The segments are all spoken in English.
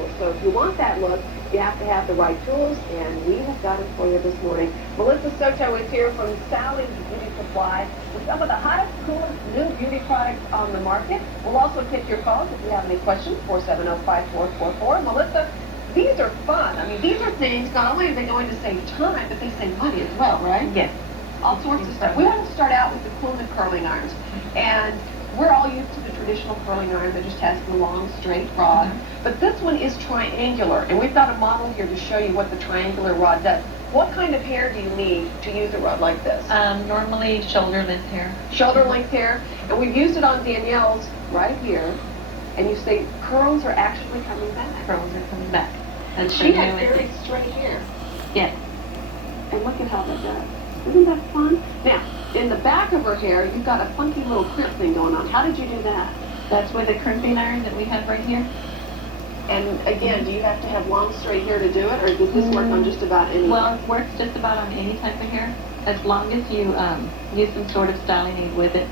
natural. So if you want that look, you have to have the right tools, and we have got it for you this morning. Melissa Soto is here from Sally's Beauty Supply with some of the hottest, coolest new beauty products on the market. We'll also take your calls if you have any questions, 470-5444. Melissa, these are fun. I mean, these are things, not only are they going to save time, but they save money as well, right? Yes. All sorts of stuff. We want to start out with the Coolman curling irons. And we're all used to the traditional curling iron that just has the long, straight rod. But this one is triangular, and we've got a model here to show you what the triangular rod does. What kind of hair do you need to use a rod like this? Normally shoulder length hair. Shoulder length hair. And we've used it on Danielle's right here. And you say curls are actually coming back. Curls are coming back. And she has very straight hair. Yes. And look at how that does. Isn't that fun? Now, in the back of her hair, you've got a funky little crimp thing going on. How did you do that? That's with a crimping iron that we have right here. And again, do you have to have long, straight hair to do it, or does this work on just about any? Well, it works just about on any type of hair, as long as you use some sort of styling aid with it.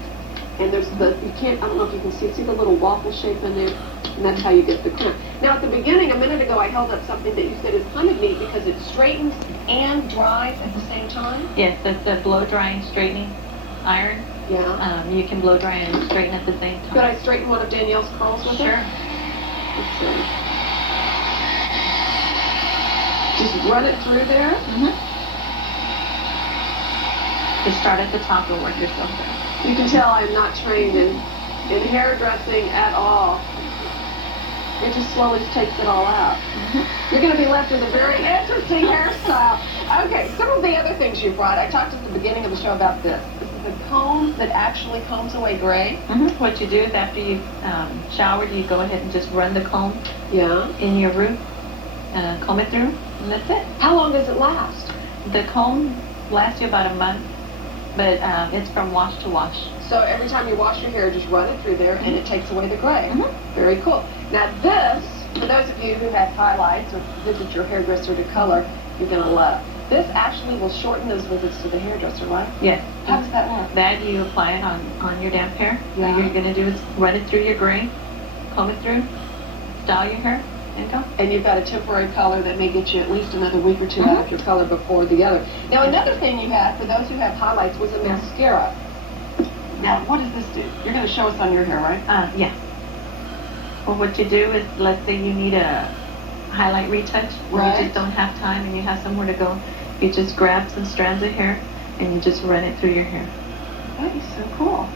And there's you can't, I don't know if you can see the little waffle shape in there, and that's how you get the crimp. Now, at the beginning, a minute ago, I held up something that you said is kind of neat because it straightens and dries at the same time. Yes, that's a blow drying straightening iron. Yeah. You can blow dry and straighten at the same time. Could I straighten one of Danielle's curls with it? Sure. Let's see. Just run it through there. Just start at the top and work yourself down. You can tell I'm not trained in hairdressing at all. It just slowly takes it all out. You're going to be left with a very interesting hairstyle. Okay, some of the other things you brought. I talked at the beginning of the show about this. This is a comb that actually combs away gray. What you do is after you've showered, you go ahead and just run the comb in your root, comb it through, and that's it. How long does it last? The comb lasts you about a month, but it's from wash to wash. So every time you wash your hair, just run it through there, and it takes away the gray. Very cool. Now this, for those of you who have highlights or visit your hairdresser to color, you're going to love. This actually will shorten those visits to the hairdresser, right? Yes. How does that work? That you apply it on your damp hair. Yeah. What you're going to do is run it through your gray, comb it through, style your hair, and go. And you've got a temporary color that may get you at least another week or two out of your color before the other. Now another thing you had, for those who have highlights, was a mascara. Now what does this do? You're going to show us on your hair, right? Yes. Well, what you do is, let's say you need a highlight retouch, or you just don't have time and you have somewhere to go, you just grab some strands of hair and you just run it through your hair. That is so cool.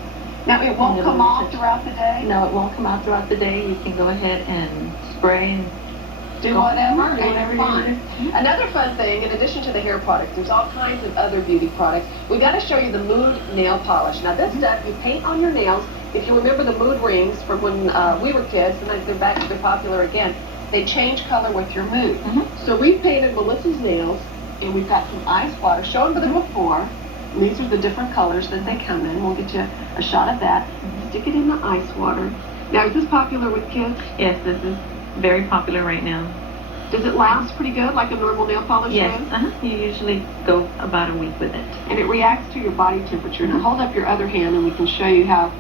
Now it won't come off throughout the day? No, it won't come out throughout the day. You can go ahead and spray and do whatever. Do whatever you want to do. Another fun thing, in addition to the hair products, there's all kinds of other beauty products. We got to show you the Mood nail polish. Now this stuff you paint on your nails. If you remember the Mood rings from when we were kids, and they're popular again, they change color with your mood. So we painted Melissa's nails, and we've got some ice water. Show them before. These are the different colors that they come in. We'll get you a shot of that. Stick it in the ice water. Now, is this popular with kids? Yes, this is very popular right now. Does it last pretty good, like a normal nail polish Yes, would? you usually go about a week with it. And it reacts to your body temperature. Now, hold up your other hand, and we can show you how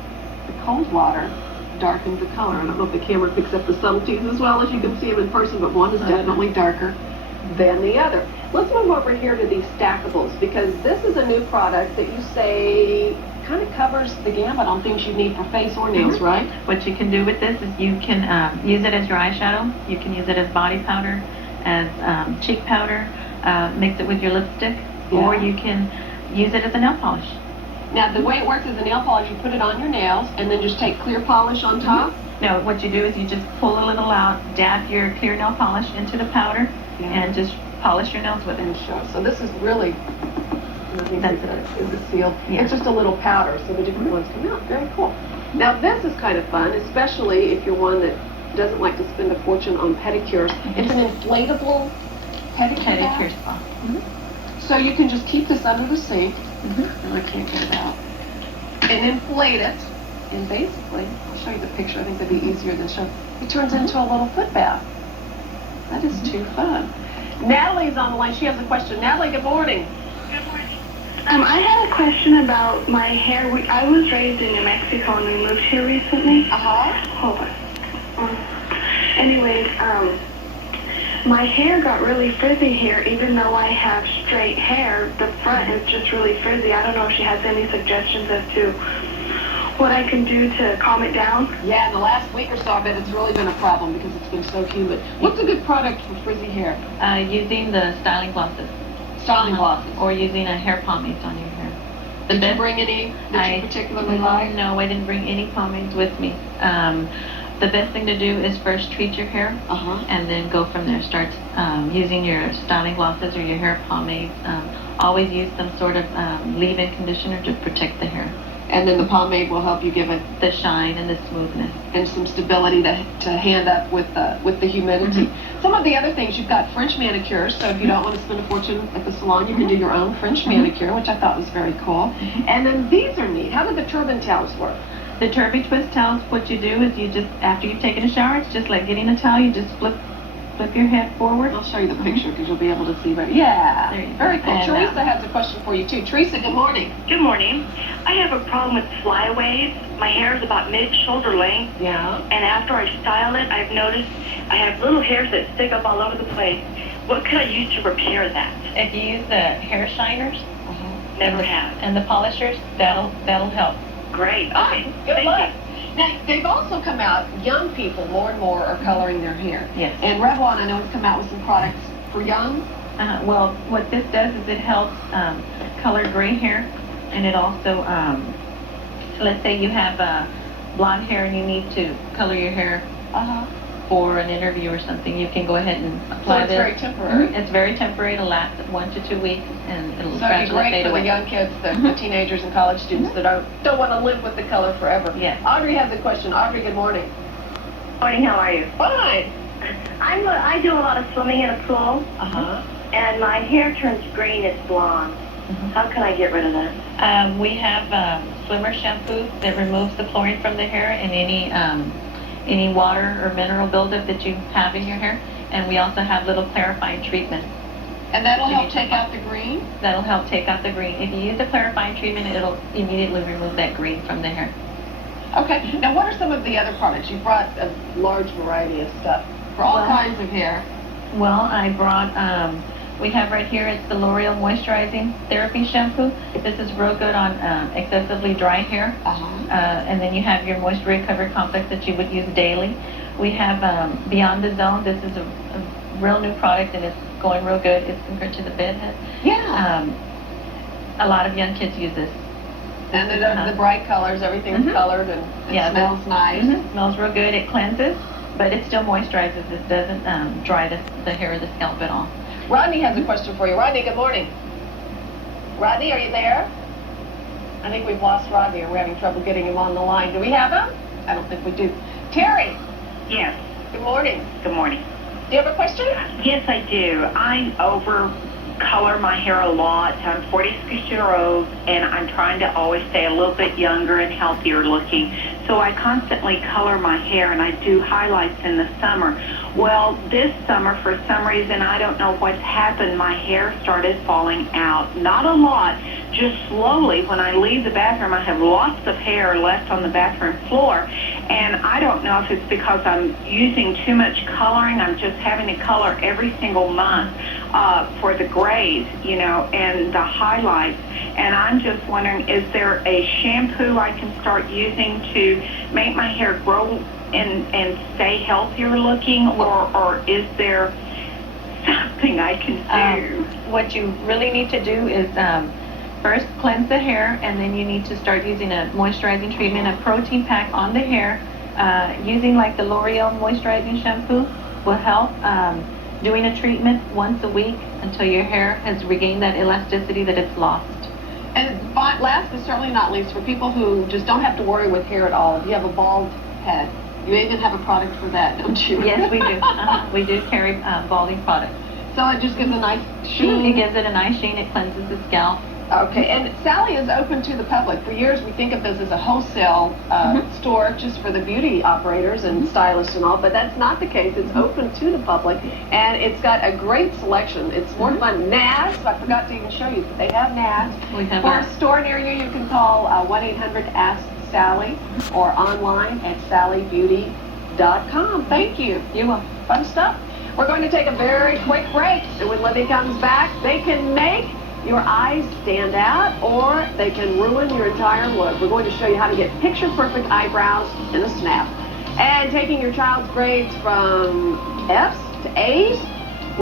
the cold water darkens the color. I don't know if the camera picks up the subtleties as well as you can see them in person, but one is definitely darker than the other. Let's move over here to these stackables, because this is a new product that you say kind of covers the gamut on things you need for face or nails, right? What you can do with this is you can use it as your eyeshadow, you can use it as body powder, as cheek powder, mix it with your lipstick, or you can use it as a nail polish. Now, the way it works is a nail polish, you put it on your nails, and then just take clear polish on top? No, what you do is you just pull a little out, dab your clear nail polish into the powder, and just polish your nails with it. So this is really, is it sealed? Yeah. It's just a little powder, so the different ones come out. Very cool. Now, this is kind of fun, especially if you're one that doesn't like to spend a fortune on pedicures. It's an inflatable pedicure spa. So you can just keep this under the sink. I can't get it out. And inflate it. And basically, I'll show you the picture. I think that'd be easier than show. It turns into a little foot bath. That is too fun. Natalie's on the line. She has a question. Natalie, good morning. Good morning. I had a question about my hair. I was raised in New Mexico and we moved here recently. Hold on. Anyways, My hair got really frizzy here, even though I have straight hair. The front is just really frizzy. I don't know if she has any suggestions as to what I can do to calm it down. Yeah, in the last week or so, I bet it's really been a problem because it's been so humid. What's a good product for frizzy hair? Using the styling glosses. Styling glosses. Or using a hair pomade on your hair. Did you bring any that you particularly like? No, I didn't bring any pomades with me. The best thing to do is first treat your hair, and then go from there. Start using your styling glosses or your hair pomades. Always use some sort of leave-in conditioner to protect the hair. And then the pomade will help you give it the shine and the smoothness and some stability to hand up with the humidity. Some of the other things, you've got French manicures, so if you don't want to spend a fortune at the salon, you can do your own French manicure, which I thought was very cool. And then these are neat. How do the turban towels work? The Turby Twist towels, what you do is you just, after you've taken a shower, it's just like getting a towel, you just flip your head forward. I'll show you the picture because you'll be able to see better. Yeah, very cool. And, Teresa has a question for you too. Teresa, good morning. Good morning. I have a problem with flyaways. My hair is about mid-shoulder length. Yeah. And after I style it, I've noticed I have little hairs that stick up all over the place. What could I use to repair that? If you use the hair shiners Never have. and the polishers, that'll help. Great. Okay. Good Thank luck. you. Now, they've also come out, young people more and more are coloring their hair. Yes. And Revlon, I know, has come out with some products for young. Well, what this does is it helps color gray hair, and it also, let's say you have blonde hair and you need to color your hair for an interview or something, you can go ahead and apply So it's this. very temporary. It's very temporary. It'll last 1 to 2 weeks, and it'll So it'd be gradually great fade for the away. young kids, the teenagers and college students that don't want to live with the color forever. Yes. Audrey has a question. Audrey, good morning. Morning. How are you? Fine. I do a lot of swimming in a pool, and my hair turns green. It's blonde. How can I get rid of that? We have swimmer shampoo that removes the chlorine from the hair and any water or mineral buildup that you have in your hair. And we also have little clarifying treatment. And that'll help take out the green? That'll help take out the green. If you use the clarifying treatment, it'll immediately remove that green from the hair. Okay. Now, what are some of the other products? You brought a large variety of stuff for all kinds of hair. Well, I brought, we have right here, it's the L'Oreal Moisturizing Therapy Shampoo. This is real good on excessively dry hair. And then you have your Moisture Recovery Complex that you would use daily. We have Beyond the Zone. This is a real new product, and it's going real good. It's compared to the bedhead. Yeah. A lot of young kids use this. And the bright colors, everything's colored, and it smells nice. Smells real good. It cleanses, but it still moisturizes. It doesn't dry the hair or the scalp at all. Rodney has a question for you. Rodney, good morning. Rodney, are you there? I think we've lost Rodney, or we're having trouble getting him on the line. Do we have him? I don't think we do. Terry. Yes. Good morning. Good morning. Do you have a question? Yes, I do. I color my hair a lot. I'm 46 years old, and I'm trying to always stay a little bit younger and healthier looking. So I constantly color my hair, and I do highlights in the summer. Well, this summer, for some reason, I don't know what's happened, my hair started falling out. Not a lot, just slowly. When I leave the bathroom, I have lots of hair left on the bathroom floor. And I don't know if it's because I'm using too much coloring. I'm just having to color every single month for the grays, you know, and the highlights. And I'm just wondering, is there a shampoo I can start using to make my hair grow and stay healthier looking, or is there something I can do? What you really need to do is first cleanse the hair, and then you need to start using a moisturizing treatment, a protein pack on the hair. Using like the L'Oreal moisturizing shampoo will help. Doing a treatment once a week until your hair has regained that elasticity that it's lost. And last but certainly not least, for people who just don't have to worry with hair at all, if you have a bald head, you even have a product for that, don't you? Yes, we do. We do carry balding products. So it just gives a nice sheen? It gives it a nice sheen. It cleanses the scalp. Okay, and Sally is open to the public. For years, we think of this as a wholesale store just for the beauty operators and stylists and all, but that's not the case. It's open to the public, and it's got a great selection. It's more fun. NAS, I forgot to even show you, but they have NAS. We have For a store near you, you can call 1-800-ASK-SALLY or online at sallybeauty.com. Thank you. You're welcome. Fun stuff. We're going to take a very quick break, and when Libby comes back, they can make your eyes stand out, or they can ruin your entire look. We're going to show you how to get picture-perfect eyebrows in a snap. And taking your child's grades from F's to A's